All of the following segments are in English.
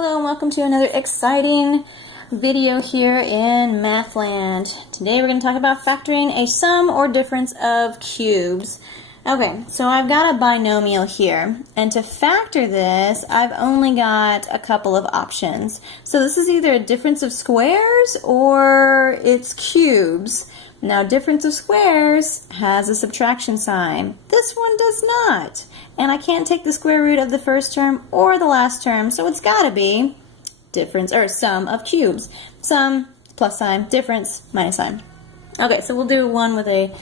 Hello and welcome to another exciting video here in Mathland. Today we're going to talk about factoring a sum or difference of cubes. Okay, so I've got a binomial here, and to factor this, I've only got a couple of options. So this is either a difference of squares or it's cubes. Now, difference of squares has a subtraction sign. This one does not. And I can't take the square root of the first term or the last term, so it's got to be difference or sum of cubes. Sum, plus sign, difference, minus sign. Okay, so we'll do one with a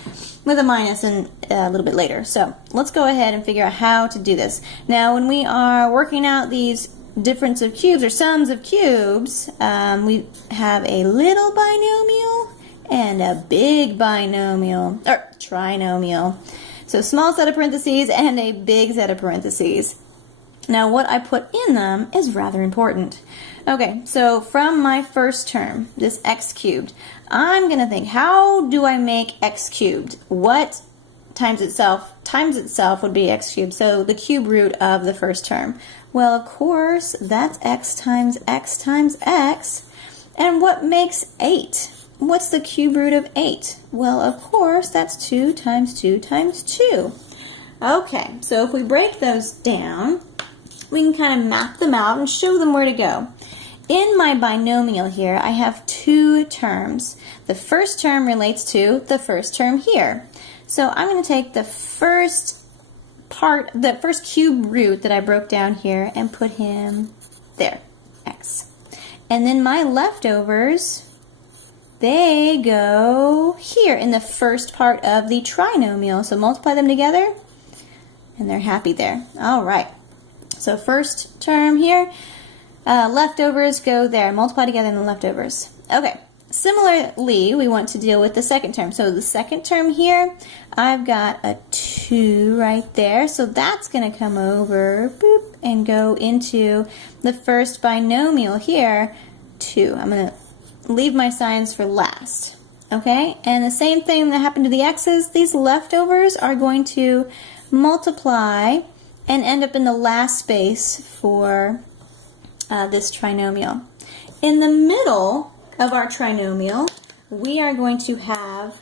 minus and a little bit later. So let's go ahead and figure out how to do this. Now, when we are working out these difference of cubes or sums of cubes, we have a little binomial and a big binomial, or trinomial. So small set of parentheses and a big set of parentheses. Now what I put in them is rather important. Okay, so from my first term, this x cubed, I'm going to think, how do I make x cubed? What times itself would be x cubed, so the cube root of the first term. Well, of course, that's x times x times x. And what makes 8? What's the cube root of 8? Well, of course, that's 2 times 2 times 2. Okay, so if we break those down, we can kind of map them out and show them where to go. In my binomial here, I have two terms. The first term relates to the first term here. So I'm going to take the first cube root that I broke down here and put him there, x. And then my leftovers, they go here in the first part of the trinomial. So multiply them together, and they're happy there. All right. So first term here, leftovers go there. Multiply together in the leftovers. Okay. Similarly, we want to deal with the second term. So the second term here, I've got a 2 right there. So that's going to come over, boop, and go into the first binomial here, 2. I'm going to leave my signs for last. Okay, and the same thing that happened to the x's, these leftovers are going to multiply and end up in the last space for this trinomial. In the middle of our trinomial, we are going to have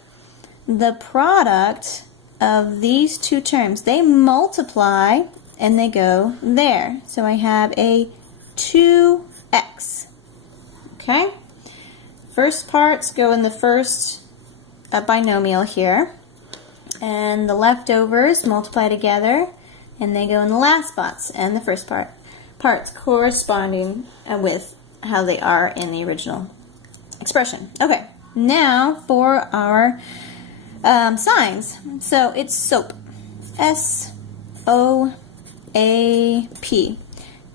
the product of these two terms. They multiply and they go there. So I have a 2x. Okay? First parts go in the first binomial here, and the leftovers multiply together, and they go in the last spots, and the first parts corresponding with how they are in the original expression. Okay, now for our signs. So it's SOAP, S-O-A-P,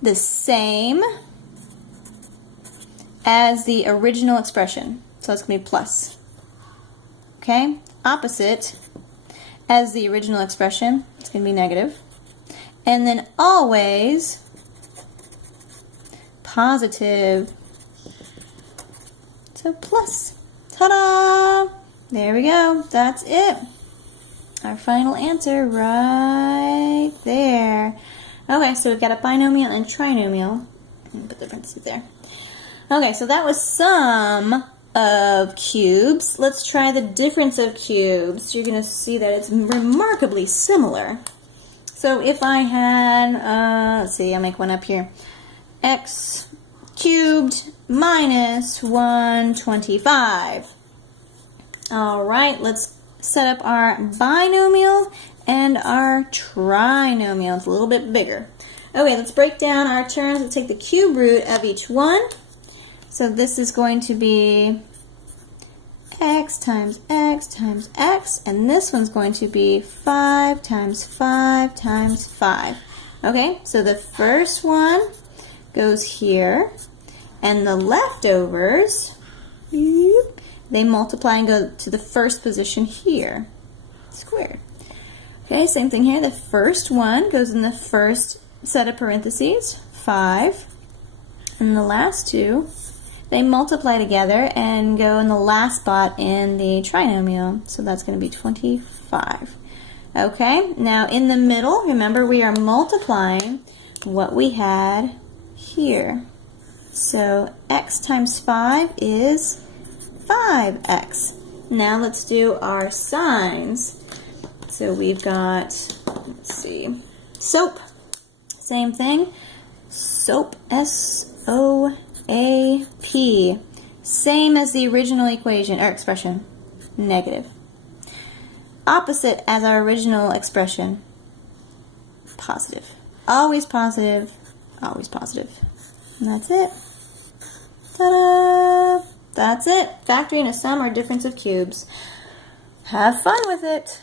the same as the original expression. So it's going to be plus. Okay? Opposite as the original expression. It's going to be negative. And then always positive. So plus. Ta-da! There we go. That's it. Our final answer right there. Okay, so we've got a binomial and trinomial. Put the parentheses there. Okay, so that was sum of cubes. Let's try the difference of cubes. You're going to see that it's remarkably similar. So if I had, let's see, I'll make one up here. X cubed minus 125. All right, let's set up our binomial and our trinomial. It's a little bit bigger. Okay, let's break down our terms. Let's take the cube root of each one. So this is going to be x times x times x, and this one's going to be 5 times 5 times 5. Okay, so the first one goes here, and the leftovers, they multiply and go to the first position here, squared. Okay, same thing here. The first one goes in the first set of parentheses, 5, and the last two, they multiply together and go in the last spot in the trinomial. So that's going to be 25. Okay, now in the middle, remember we are multiplying what we had here. So x times 5 is 5x. Now let's do our signs. So we've got, let's see, soap. Same thing. Soap, S-O-A-P. Same as the original equation, or expression, negative. Opposite as our original expression, positive. Always positive, always positive. And that's it. Ta-da! That's it. Factoring a sum or difference of cubes. Have fun with it.